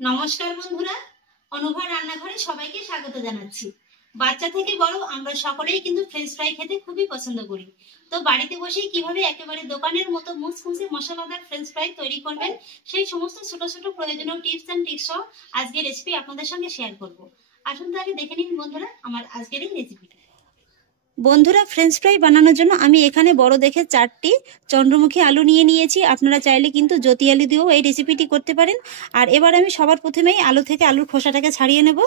নমস্কার বন্ধুরা, অনুভা রান্নাঘরে সবাইকে স্বাগত জানাচ্ছি। বাচ্চা থেকে বড় আমরা সকলেই কিন্তু ফ্রেঞ্চ ফ্রাই খেতে খুবই পছন্দ করি। তো বাড়িতে বসেই কিভাবে একেবারে দোকানের মতো মুচমুচে মশলাদার ফ্রেঞ্চ ফ্রাই তৈরি করবেন সেই সমস্ত ছোট ছোট প্রয়োজনীয় টিপস এন্ড ট্রিক্স সহ আজকের রেসিপি আপনাদের সঙ্গে শেয়ার করব। আসুন তাহলে দেখে নিন বন্ধুরা আমার আজকের এই রেসিপিটা। বন্ধুরা, ফ্রেঞ্চ ফ্রাই বানানোর জন্য আমি এখানে বড় দেখে 4টি চন্দ্রমুখী আলু নিয়ে নিয়েছি। আপনারা চাইলে কিন্তু জ্যোতি আলু দিয়েও এই রেসিপিটি করতে পারেন। আর এবার আমি সবার প্রথমেই আলু থেকে আলুর খোসাটাকে ছাড়িয়ে নেব।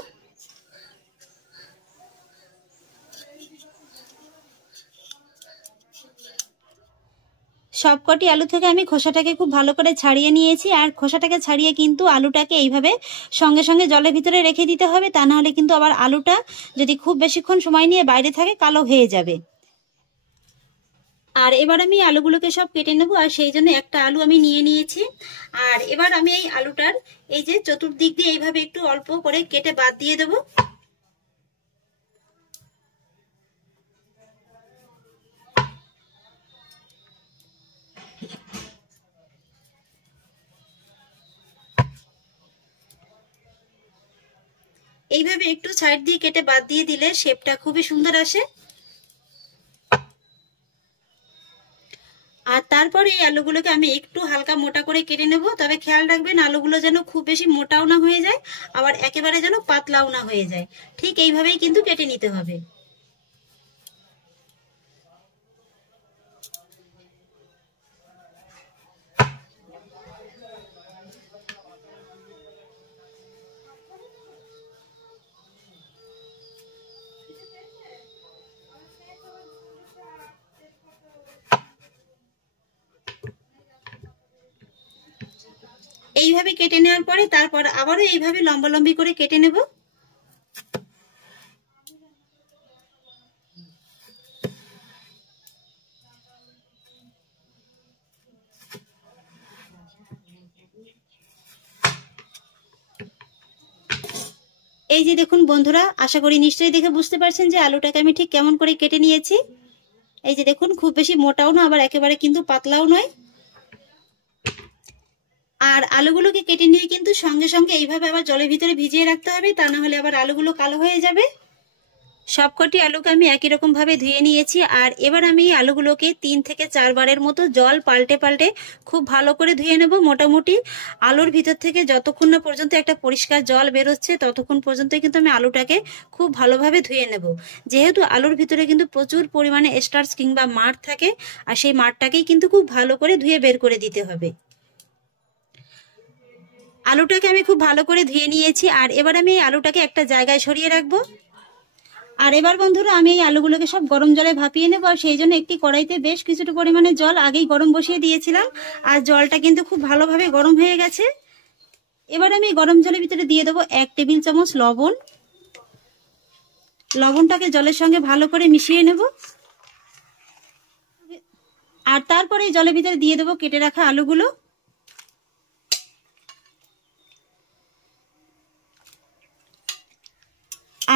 সবকটি আলু থেকে আমি খোসাটাকে খুব ভালো করে ছাড়িয়ে নিয়েছি। আর খোসাটাকে ছাড়িয়ে কিন্তু আলুটাকে এইভাবে সঙ্গে সঙ্গে জলের ভিতরে রেখে দিতে হবে, তা না হলে কিন্তু আবার আলুটা যদি খুব বেশিক্ষণ সময় নিয়ে বাইরে থাকে কালো হয়ে যাবে। আর এবার আমি আলুগুলোকে সব কেটে নেব, আর সেই জন্য একটা আলু আমি নিয়ে নিয়েছি। আর এবার আমি এই আলুটার এই যে চতুর্দিক দিয়ে এইভাবে একটু অল্প করে কেটে বাদ দিয়ে দেব। এইভাবে একটু সাইড দিয়ে কেটে বাদ দিয়ে দিলে শেপটা খুবই সুন্দর আসে। আর তারপরে এই আলুগুলোকে আমি একটু হালকা মোটা করে কেটে নেব। তবে খেয়াল রাখবেন আলুগুলো যেন খুব বেশি মোটাও না হয়ে যায়, আবার একেবারে যেন পাতলাও না হয়ে যায়। ঠিক এইভাবেই কিন্তু কেটে নিতে হবে। এইভাবে কেটে নেওয়ার পরে তারপর আবারও এইভাবে লম্বা লম্বি করে কেটে নেব। এই যে দেখুন বন্ধুরা, আশা করি নিশ্চয়ই দেখে বুঝতে পারছেন যে আলুটাকে আমি ঠিক কেমন করে কেটে নিয়েছি। এই যে দেখুন, খুব বেশি মোটাও না আবার একেবারে কিন্তু পাতলাও নয়। আর আলুগুলোকে কেটে নিয়ে কিন্তু সঙ্গে সঙ্গে এইভাবে আবার জলের ভিতরে ভিজিয়ে রাখতে হবে, তা না হলে আবার আলুগুলো কালো হয়ে যাবে। সবকটি আলুকে আমি একই রকম ভাবে ধুয়ে নিয়েছি। আর এবার আমি আলুগুলোকে 3 থেকে 4 বারের মতো জল পাল্টে পাল্টে খুব ভালো করে ধুয়ে নেব। মোটামুটি আলুর ভিতর থেকে যতক্ষণ না পর্যন্ত একটা পরিষ্কার জল বেরোচ্ছে ততক্ষণ পর্যন্ত কিন্তু আমি আলুটাকে খুব ভালোভাবে ধুয়ে নেব। যেহেতু আলুর ভিতরে কিন্তু প্রচুর পরিমাণে স্টার্চ কিংবা মাড় থাকে, আর সেই মাড়টাকেই কিন্তু খুব ভালো করে ধুয়ে বের করে দিতে হবে। আলুটাকে আমি খুব ভালো করে ধুয়ে নিয়েছি। আর এবার আমি এই আলুটাকে একটা জায়গায় সরিয়ে রাখবো। আর এবার বন্ধুরা আমি এই আলুগুলোকে সব গরম জলে ভাপিয়ে নেব। আর সেই জন্য একটি কড়াইতে বেশ কিছুটা পরিমাণে জল আগেই গরম বসিয়ে দিয়েছিলাম, আর জলটা কিন্তু খুব ভালোভাবে গরম হয়ে গেছে। এবার আমি গরম জলের ভিতরে দিয়ে দেবো 1 টেবিল চামচ লবণ। লবণটাকে জলের সঙ্গে ভালো করে মিশিয়ে নেব। আর তারপরে জলের ভিতরে দিয়ে দেবো কেটে রাখা আলুগুলো।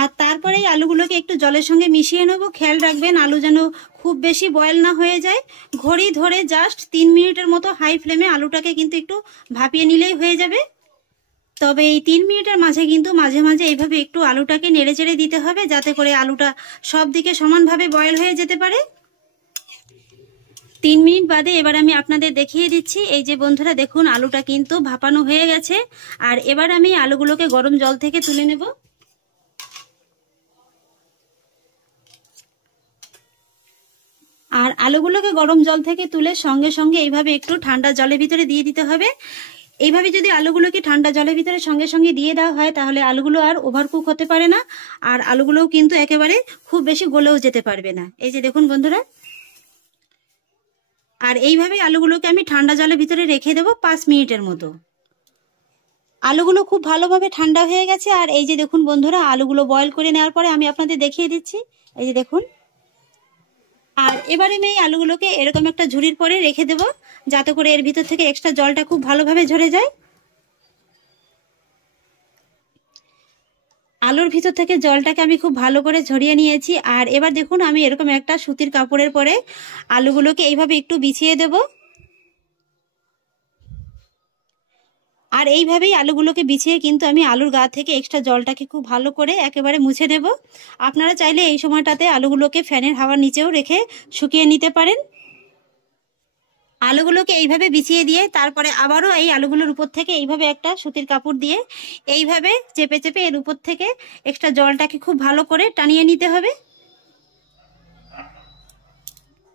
আর তারপরে আলুগুলোকে একটু জলের সঙ্গে মিশিয়ে নেব। খেয়াল রাখবেন আলু যেন খুব বেশি বয়েল না হয়ে যায়। ঘড়ি ধরে জাস্ট 3 মিনিটের মতো হাই ফ্লেমে আলুটাকে কিন্তু একটু ভাপিয়ে নিলেই হয়ে যাবে। তবে এই 3 মিনিটের মাঝে কিন্তু মাঝে মাঝে এইভাবে একটু আলুটাকে নেড়ে চেড়ে দিতে হবে, যাতে করে আলুটা সব দিকে সমানভাবে বয়েল হয়ে যেতে পারে। 3 মিনিট বাদে এবার আমি আপনাদের দেখিয়ে দিচ্ছি। এই যে বন্ধুরা দেখুন, আলুটা কিন্তু ভাপানো হয়ে গেছে। আর এবার আমি আলুগুলোকে গরম জল থেকে তুলে নেব। আর আলুগুলোকে গরম জল থেকে তুলে সঙ্গে সঙ্গে এইভাবে একটু ঠান্ডা জলের ভিতরে দিয়ে দিতে হবে। এইভাবে যদি আলুগুলোকে ঠান্ডা জলের ভিতরে সঙ্গে সঙ্গে দিয়ে দেওয়া হয় তাহলে আলুগুলো আর ওভারকুক হতে পারে না, আর আলুগুলোও কিন্তু একেবারে খুব বেশি গলেও যেতে পারবে না। এই যে দেখুন বন্ধুরা, আর এইভাবে আলুগুলোকে আমি ঠান্ডা জলের ভিতরে রেখে দেবো 5 মিনিটের মতো। আলুগুলো খুব ভালোভাবে ঠান্ডা হয়ে গেছে। আর এই যে দেখুন বন্ধুরা, আলুগুলো বয়েল করে নেওয়ার পরে আমি আপনাদের দেখিয়ে দিচ্ছি। এই যে দেখুন, আর এবারে আমি এই আলুগুলোকে এরকম একটা ঝুড়ির পরে রেখে দেব, যাতে করে এর ভিতর থেকে এক্সট্রা জলটা খুব ভালোভাবে ঝরে যায়। আলুর ভিতর থেকে জলটাকে আমি খুব ভালো করে ঝরিয়ে নিয়েছি। আর এবার দেখুন আমি এরকম একটা সুতির কাপড়ের পরে আলুগুলোকে এইভাবে একটু বিছিয়ে দেব। আর আর এইভাবেই আলুগুলোকে বিছিয়ে কিন্তু আমি আলুর গা থেকে এক্সট্রা জলটাকে খুব ভালো করে একেবারে মুছে দেব। আপনারা চাইলে এই সময়টাতে আলুগুলোকে ফ্যানের হাওয়ার নিচেও রেখে শুকিয়ে নিতে পারেন। আলুগুলোকে এইভাবে বিছিয়ে দিয়ে তারপরে আবারও এই আলুগুলোর উপর থেকে এইভাবে একটা সুতির কাপড় দিয়ে এইভাবে চেপে চেপে এর উপর থেকে এক্সট্রা জলটাকে খুব ভালো করে টানিয়ে নিতে হবে।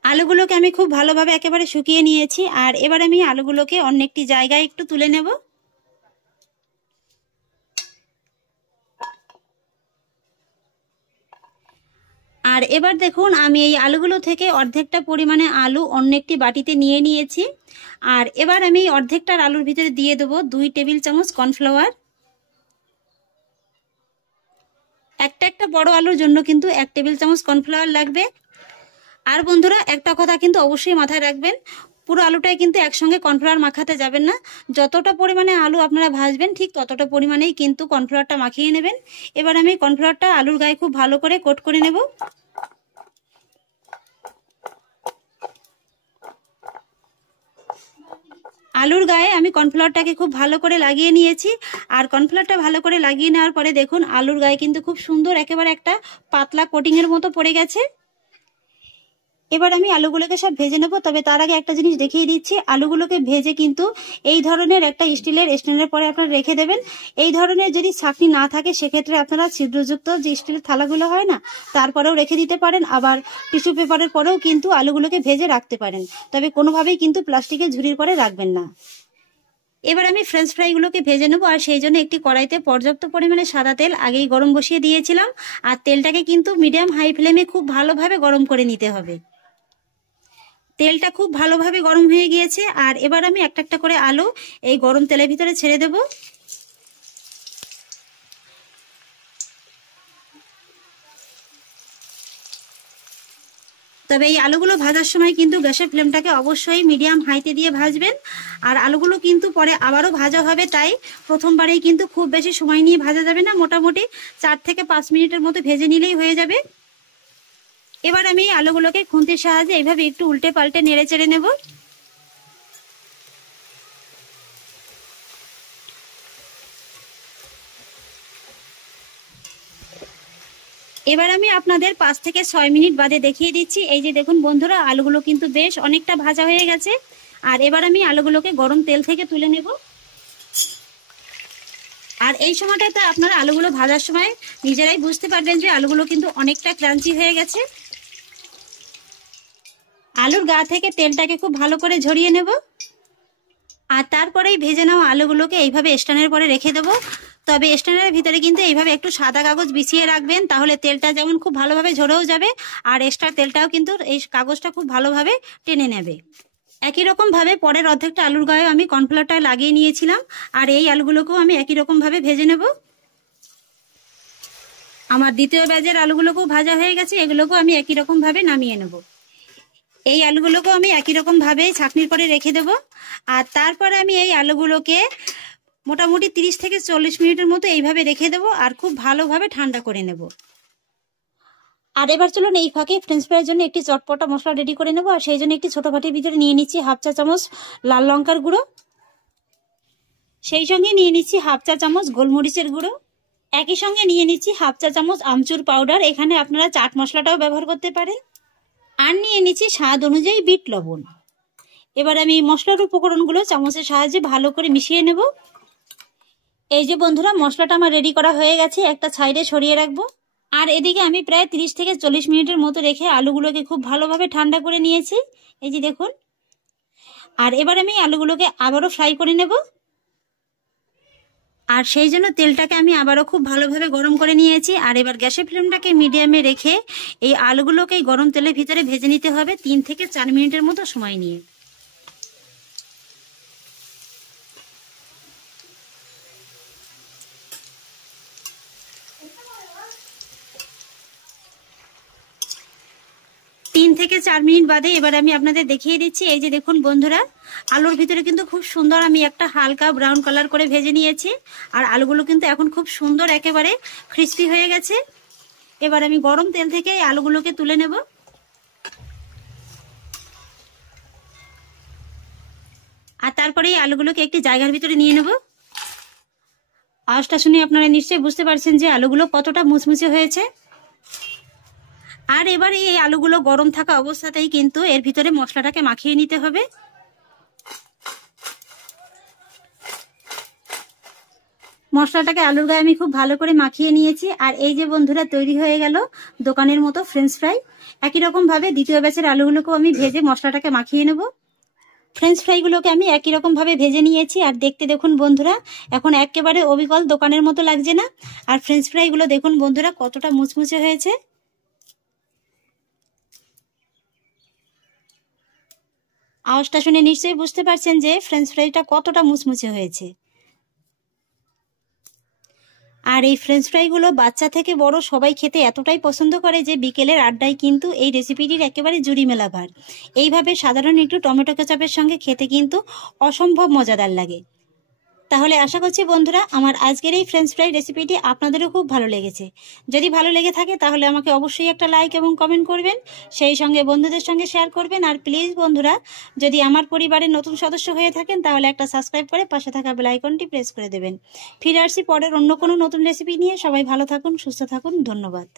আলুগুলোকে আমি খুব ভালোভাবে একেবারে শুকিয়ে নিয়েছি। আর এবার আমি আলুগুলোকে অন্য একটি জায়গায় একটু তুলে নেব। আর এবার দেখুন আমি এই আলুগুলো থেকে অর্ধেকটা পরিমাণে আলু অন্য একটি বাটিতে নিয়ে নিয়েছি। আর এবার আমি অর্ধেকটার আলুর ভিতরে দিয়ে দেবো 2 টেবিল চামচ কর্নফ্লাওয়ার। একটা বড় আলুর জন্য কিন্তু 1 টেবিল চামচ কর্নফ্লাওয়ার লাগবে। আর বন্ধুরা একটা কথা কিন্তু অবশ্যই মাথায় রাখবেন, পুরো আলুটাই কিন্তু একসঙ্গে কর্নফ্লাওয়ার মাখাতে যাবেন না। যতটা পরিমাণে আলু আপনারা ভাজবেন ঠিক ততটা পরিমাণেই কিন্তু কর্নফ্লাওয়ারটা মাখিয়ে নেবেন। এবার আমি কর্নফ্লাওয়ারটা আলুর গায়ে খুব ভালো করে কোট করে নেব। আলুর গায়ে আমি কর্নফ্লাওয়ারটাকে খুব ভালো করে লাগিয়ে নিয়েছি। আর কর্নফ্লাওয়ারটা ভালো করে লাগিয়ে নেওয়ার পরে দেখুন আলুর গায়ে কিন্তু খুব সুন্দর একেবারে একটা পাতলা কোটিংয়ের মতো পড়ে গেছে। এবার আমি আলুগুলোকে সব ভেজে নেব। তবে তার আগে একটা জিনিস দেখিয়ে দিচ্ছি, আলুগুলোকে ভেজে কিন্তু এই ধরনের একটা স্টিলের স্ট্যান্ডের পরে আপনারা রেখে দেবেন। এই ধরনের যদি ছাঁকনি না থাকে সেক্ষেত্রে আপনারা ছিদ্রযুক্ত যে স্টিলের থালাগুলো হয় না তারপরেও রেখে দিতে পারেন। আবার টিস্যু পেপারের পরেও কিন্তু আলুগুলোকে ভেজে রাখতে পারেন, তবে কোনোভাবেই কিন্তু প্লাস্টিকের ঝুড়ির পরে রাখবেন না। এবার আমি ফ্রেঞ্চ ফ্রাইগুলোকে ভেজে নেবো। আর সেই জন্য একটি কড়াইতে পর্যাপ্ত পরিমাণে সাদা তেল আগেই গরম বসিয়ে দিয়েছিলাম। আর তেলটাকে কিন্তু মিডিয়াম হাই ফ্লেমে খুব ভালোভাবে গরম করে নিতে হবে। তেলটা খুব ভালোভাবে গরম হয়ে গিয়েছে। আর এবার আমি একটা করে আলু এই গরম তেলের ভিতরে ছেড়ে দেব। তবে এই আলুগুলো ভাজার সময় কিন্তু গ্যাসের ফ্লেমটাকে অবশ্যই মিডিয়াম হাইতে দিয়ে ভাজবেন। আর আলুগুলো কিন্তু পরে আবারও ভাজা হবে, তাই প্রথমবারেই কিন্তু খুব বেশি সময় নিয়ে ভাজা যাবে না, মোটামুটি 4 থেকে 5 মিনিটের মতো ভেজে নিলেই হয়ে যাবে। এবার আমি আলুগুলোকে খুন্তির সাহায্যে এইভাবে একটু উল্টে পাল্টে নেড়ে চেড়ে নেব। এবার আমি আপনাদের 5 থেকে 6 মিনিট বাদে দেখিয়ে দিচ্ছি। এই যে দেখুন বন্ধুরা আলুগুলো কিন্তু বেশ অনেকটা ভাজা হয়ে গেছে। আর এবার আমি আলুগুলোকে গরম তেল থেকে তুলে নেব। আর এই সময়টাতে আপনারা আলুগুলো ভাজার সময় নিজেরাই বুঝতে পারবেন যে আলুগুলো কিন্তু অনেকটা ক্রাঞ্চি হয়ে গেছে। আলুর গা থেকে তেলটাকে খুব ভালো করে ঝরিয়ে নেব। আর তারপরেই ভেজে নেওয়া আলুগুলোকে এইভাবে স্ট্যান্ডের পরে রেখে দেবো। তবে স্ট্যান্ডের ভিতরে কিন্তু এইভাবে একটু সাদা কাগজ বিছিয়ে রাখবেন, তাহলে তেলটা যেমন খুব ভালোভাবে ঝরেও যাবে আর এক্সট্রা তেলটাও কিন্তু এই কাগজটা খুব ভালোভাবে টেনে নেবে। একই রকম ভাবে পরের অর্ধেকটা আলুর গায়ে আমি কর্নফ্লাওয়ারটা লাগিয়ে নিয়েছিলাম। আর এই আলুগুলোকেও আমি একই রকম ভাবে ভেজে নেব। আমার দ্বিতীয় ব্যাচের আলুগুলোকেও ভাজা হয়ে গেছে, এগুলোকেও আমি একই রকম ভাবে নামিয়ে নেব। এই আলুগুলোকেও আমি একই রকম ভাবে ছাঁকনির পরে রেখে দেব। আর তারপরে আমি এই আলুগুলোকে মোটামুটি 30 থেকে 40 মিনিটের মতো এইভাবে রেখে দেব আর খুব ভালোভাবে ঠান্ডা করে নেব। আর এবার চলুন এই ফাঁকে ফ্রেঞ্চ ফ্রাইয়ের জন্য একটি চটপটা মশলা রেডি করে নেব। আর সেই জন্য একটি ছোট বাটির ভিতরে নিয়ে নিচ্ছি 1/2 চা চামচ লাল লঙ্কার গুঁড়ো, সেই সঙ্গে নিয়ে নিচ্ছি 1/2 চা চামচ গোলমরিচের গুঁড়ো, একই সঙ্গে নিয়ে নিচ্ছি 1/2 চা চামচ আমচুর পাউডার, এখানে আপনারা চাট মশলাটাও ব্যবহার করতে পারেন। আর নিয়ে নিচ্ছি স্বাদ অনুযায়ী বিট লবণ। এবার আমি মশলার উপকরণগুলো চামচের সাহায্যে ভালো করে মিশিয়ে নেব। এই যে বন্ধুরা মশলাটা আমার রেডি করা হয়ে গেছে, একটা সাইডে সরিয়ে রাখবো। আর এদিকে আমি প্রায় 30 থেকে 40 মিনিটের মতো রেখে আলুগুলোকে খুব ভালোভাবে ঠান্ডা করে নিয়েছি, এই যে দেখুন। আর এবার আমি আলুগুলোকে আবারও ফ্রাই করে নেব। আর সেই জন্য তেলটাকে আমি আবারও খুব ভালোভাবে গরম করে নিয়েছি। আর এবার গ্যাসের ফ্লেমটাকে মিডিয়ামে রেখে এই আলুগুলোকে গরম তেলের ভিতরে ভেজে নিতে হবে 3 থেকে 4 মিনিটের মতো সময় নিয়ে। থেকে 4 মিনিট বাদে এবার আমি আপনাদের দেখিয়ে দিচ্ছি। এই যে দেখুন বন্ধুরা আলুর ভিতরে কিন্তু খুব সুন্দর আমি একটা হালকা ব্রাউন কালার করে ভেজে নিয়েছি। আর আলুগুলো কিন্তু এখন খুব সুন্দর একেবারে ক্রিস্পি হয়ে গেছে। এবার আমি গরম তেল থেকে এই আলুগুলোকে তুলে নেব। আর তারপরে এই আলুগুলোকে একটি জায়গার ভিতরে নিয়ে নেব। আওয়াজটা শুনে আপনারা নিশ্চয়ই বুঝতে পারছেন যে আলুগুলো কতটা মুচমুচে হয়েছে। আর এবার এই আলুগুলো গরম থাকা অবস্থাতেই কিন্তু এর ভিতরে মশলাটাকে মাখিয়ে নিতে হবে। মশলাটাকে আলুর গায়ে আমি খুব ভালো করে মাখিয়ে নিয়েছি। আর এই যে বন্ধুরা তৈরি হয়ে গেল দোকানের মতো ফ্রেঞ্চ ফ্রাই। একই রকম ভাবে দ্বিতীয় ব্যাচের আলুগুলোকেও আমি ভেজে মশলাটাকে মাখিয়ে নেব। ফ্রেঞ্চ ফ্রাইগুলোকে আমি একই রকম ভাবে ভেজে নিয়েছি। আর দেখতে দেখুন বন্ধুরা, এখন একেবারে অবিকল দোকানের মতো লাগছে না। আর ফ্রেঞ্চ ফ্রাইগুলো দেখুন বন্ধুরা কতটা মুচমুচে হয়েছে। আওয়াজটা শুনে নিশ্চয়ই বুঝতে পারছেন যে ফ্রেঞ্চ ফ্রাইটা কতটা মুচমুচে হয়েছে। আর এই ফ্রেঞ্চ ফ্রাইগুলো বাচ্চা থেকে বড় সবাই খেতে এতটাই পছন্দ করে যে বিকেলের আড্ডায় কিন্তু এই রেসিপিটির একেবারে জুড়ি মেলা ভার। এইভাবে সাধারণ একটু টমেটো কেচাপের সঙ্গে খেতে কিন্তু অসম্ভব মজাদার লাগে। তাহলে আশা করছি বন্ধুরা আমার আজকের এই ফ্রেঞ্চ ফ্রাই রেসিপিটি আপনাদেরও খুব ভালো লেগেছে। যদি ভালো লেগে থাকে তাহলে আমাকে অবশ্যই একটা লাইক এবং কমেন্ট করবেন, সেই সঙ্গে বন্ধুদের সঙ্গে শেয়ার করবেন। আর প্লিজ বন্ধুরা, যদি আমার পরিবারের নতুন সদস্য হয়ে থাকেন তাহলে একটা সাবস্ক্রাইব করে পাশে থাকা বেল আইকনটি প্রেস করে দেবেন। ফিরে আসছি পরের অন্য কোনো নতুন রেসিপি নিয়ে। সবাই ভালো থাকুন, সুস্থ থাকুন, ধন্যবাদ।